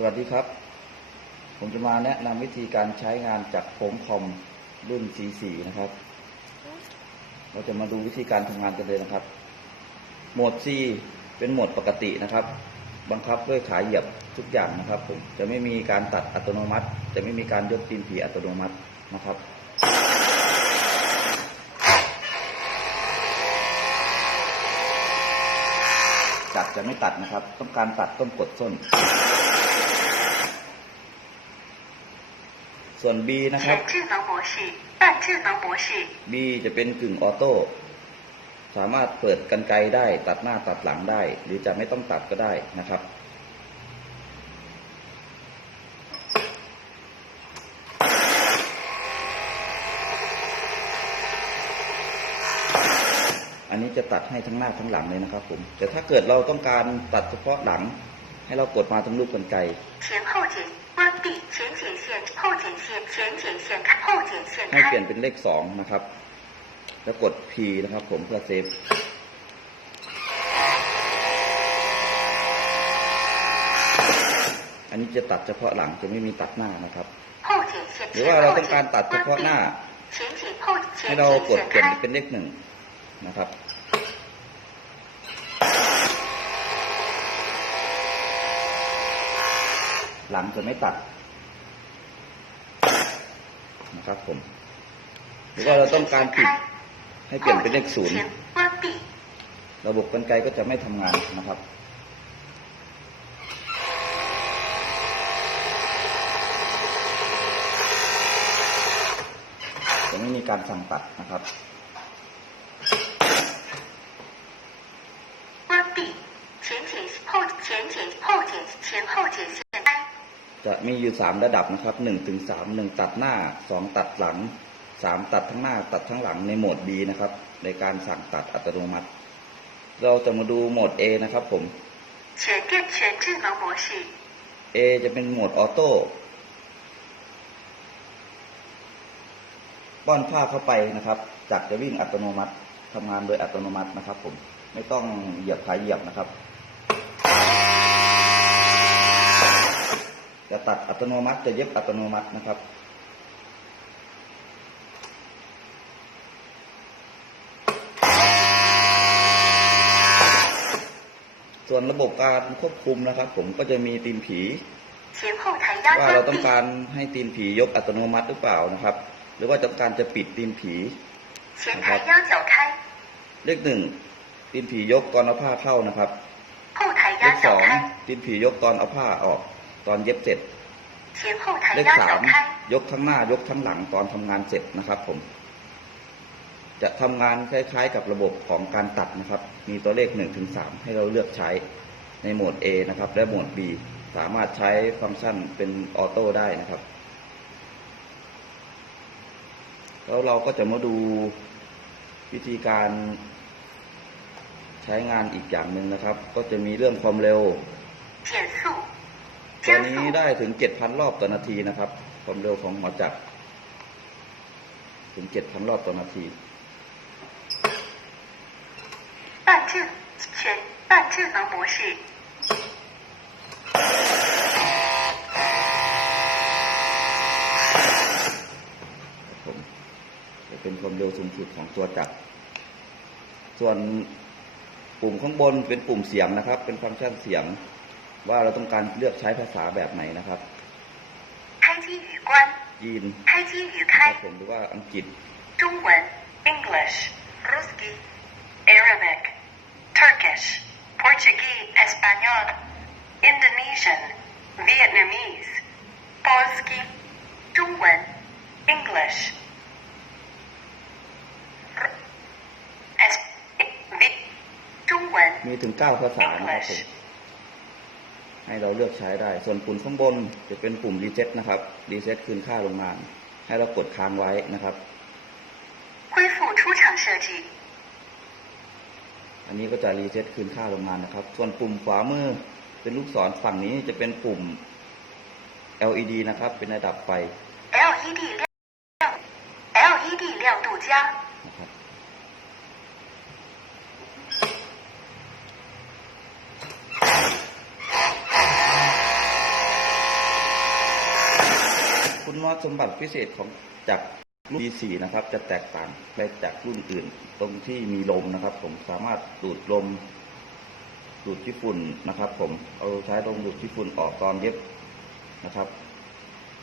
สวัสดีครับ ผมจะมาแนะนำวิธีการใช้งานจากโฟมคอมรุ่น C4 นะครับ เราจะมาดูวิธีการทำงานกันเลยนะครับ โหมด C เป็นโหมดปกตินะครับ บังคับด้วยขาเหยียบทุกอย่างนะครับ ผม จะไม่มีการตัดอัตโนมัติ จะไม่มีการยกตีนผีอัตโนมัตินะครับตัดจะไม่ตัดนะครับ ต้องการตัดต้นกดส้น ส่วน B นะครับบีจะเป็นกึ่งออโต้สามารถเปิดกันไกได้ ตัดหน้าตัดหลังได้ หรือจะไม่ต้องตัดก็ได้นะครับ อันนี้จะตัดให้ทั้งหน้าทั้งหลังเลยนะครับ ผม แต่ถ้าเกิดเราต้องการตัดเฉพาะหลัง ให้เรากดมาตรงลูกกันไก ล 前后剪关闭前剪线后剪线前剪线开后剪线 ให้เปลี่ย 开 นเป็นเลขสองนะครับ แล้วกด P นะครับผมเพื่อเซฟ อันนี้จะตัดเฉพาะหลังจะไม่มีตัดหน้านะครับ 后剪线 หรือ 前 ว่าเรา 后 ต้องการตัดเฉ 剪 พาะ 关 หน้า 闭前剪后 ให้ 前 เรา 剪 กด 线 เปลี่ยน 开 เป็นเลขหนึ่งนะครับ หลังจะไม่ตัดนะครับผม หรือว่าเราต้องการปิดให้เปลี่ยนเป็นเลขศูนย์ 前关闭 ระบบกลไกก็จะไม่ทำงานนะครับ จะไม่มีการสั่งตัดนะครับ 关闭前剪后前剪后剪前后剪线开 จะมีอยู่สามระดับนะครับหนึ่งถึงสามหนึ่งตัดหน้าสองตัดหลังสามตัดทั้งหน้า ตัดทั้งหลังในโหมด B นะครับ ในการสั่งตัดอัตโนมัติ เราจะมาดูโหมด A นะครับผม 全电全智能模式 A จะเป็นโหมดออโต้ป้อนผ้าเข้าไปนะครับ จากจะวิ่งอัตโนมัติทำงานโดยอัตโนมัตินะครับ ผม ไม่ต้องเหยียบขาเหยียบนะครับ จะตัดอัตโนมัติจะเย็บอัตโนมัตินะครับ ส่วนระบบการควบคุมนะครับ ผมก็จะมีตีนผีว่าเราต้องการให้ตีนผียกอัตโนมัติหรือเปล่านะครับ หรือว่าต้องการจะปิดตีนผีนะครับเลขหนึ่งตีนผียกตอนเอาผ้าเข้านะครับเลขสองตีนผียกตอนเอาผ้าออก ตอนเย็บเสร็จเลขสามยกทั้งหน้ายกทั้งหลังตอนทำงานเสร็จนะครับผม จะทำงานคล้าย ๆ กับระบบของการตัดนะครับ มีตัวเลขหนึ่งถึงสามให้เราเลือกใช้ในโหมด A นะครับ และโหมด B สามารถใช้ฟังก์ชันเป็นออโต้ได้นะครับ แล้วเราก็จะมาดูวิธีการใช้งานอีกอย่างหนึ่งนะครับ ก็จะมีเรื่องความเร็วเขียนสู ตัว 加 นี้ 速 ได้ถึง 7,000 รอบต่อนาทีนะครับ ความเร็วของหัวจักรถึง 7,000 รอบต่อนาที 半智全半智能模式 ครับผมจะเป็นความเร็วสูงสุดของตัวจักร ส่วนปุ่มข้างบนเป็นปุ่มเสียงนะครับ เป็นฟังก์ชันเสียง ว่าเราต้องการเลือกใช้ภาษาแบบไหนนะครับ 开机语关 จีน 开机语 นะครับ 开 ผมหรือว่าอังกฤษ 中文 English Ruski Arabic Turkish Portuguese Espanol Indonesian Vietnamese Polski 中文 English Es Vi 中文 มีถึง 9 ภาษานะครับผม ให้เราเลือกใช้ได้ ส่วนปุ่มข้างบนจะเป็นปุ่มรีเซ็ตนะครับ รีเซ็ตคืนค่าลงมา ให้เรากดค้างไว้นะครับ 恢复出厂设计 อันนี้ก็จะรีเซ็ตคืนค่าลงมานะครับ ส่วนปุ่มขวามือเป็นลูกศรฝั่งนี้จะเป็นปุ่ม LED นะครับ เป็นระดับไฟ LED 亮 LED 亮度加 นะครับ คุณสมบัติพิเศษของจากรุ่น D4 นะครับ จะแตกต่างไปจากรุ่นอื่น ตรงที่มีลมนะครับ ผมสามารถดูดลม ดูดขี้ฝุ่นนะครับ ผมเอาใช้ลมดูดขี้ฝุ่นออกตอนเย็บนะครับ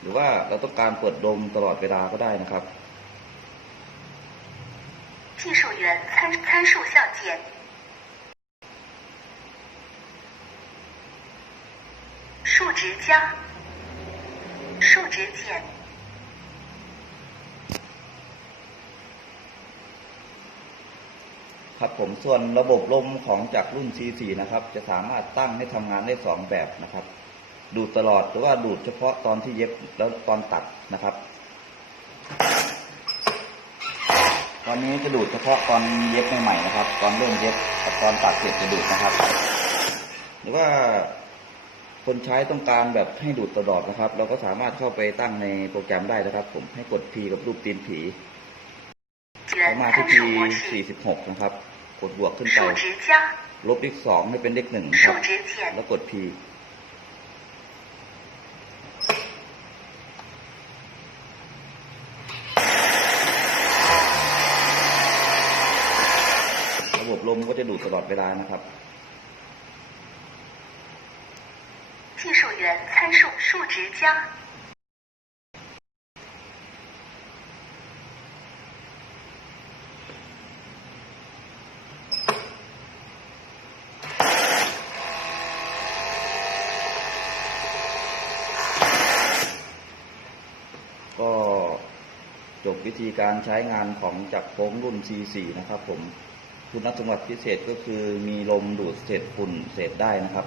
หรือว่าเราต้องการเปิดลมตลอดเวลาก็ได้นะครับ 技术员参参数项键，数值加，数值键， ครับผมส่วนระบบลมของจากรุ่น C4 นะครับ จะสามารถตั้งให้ทำงานได้สองแบบนะครับ ดูดตลอดหรือว่าดูดเฉพาะตอนที่เย็บแล้วตอนตัดนะครับ ตอนนี้จะดูดเฉพาะตอนเย็บใหม่ๆนะครับ ตอนเริ่มเย็บกับตอนตัดเสร็จจะดูดนะครับ หรือว่าคนใช้ต้องการแบบให้ดูดตลอดนะครับ เราก็สามารถเข้าไปตั้งในโปรแกรมได้นะครับ ผมให้กด P กับรูปตีนผีเข้มาที่ P 46 นะครับ กดบวกขึ้นไป 数值加， ลบเลขสองให้เป็นเลขหนึ่งนะค 数 รับ 值键， แล้วกด P ระบบลมก็จะดูดตลอดเวลานะครับ 技术员参数数值加， วิธีการใช้งานของจักรโค้งรุ่น C4 นะครับ ผมคุณสมบัติพิเศษก็คือมีลมดูดเศษฝุ่นเศษได้นะครับ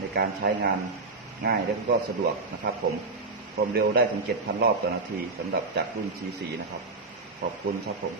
ในการใช้งานง่ายและก็สะดวกนะครับ ผมความเร็วได้ถึง 7,000 รอบต่อนาทีสำหรับจักรรุ่น C4 นะครับ ขอบคุณครับผม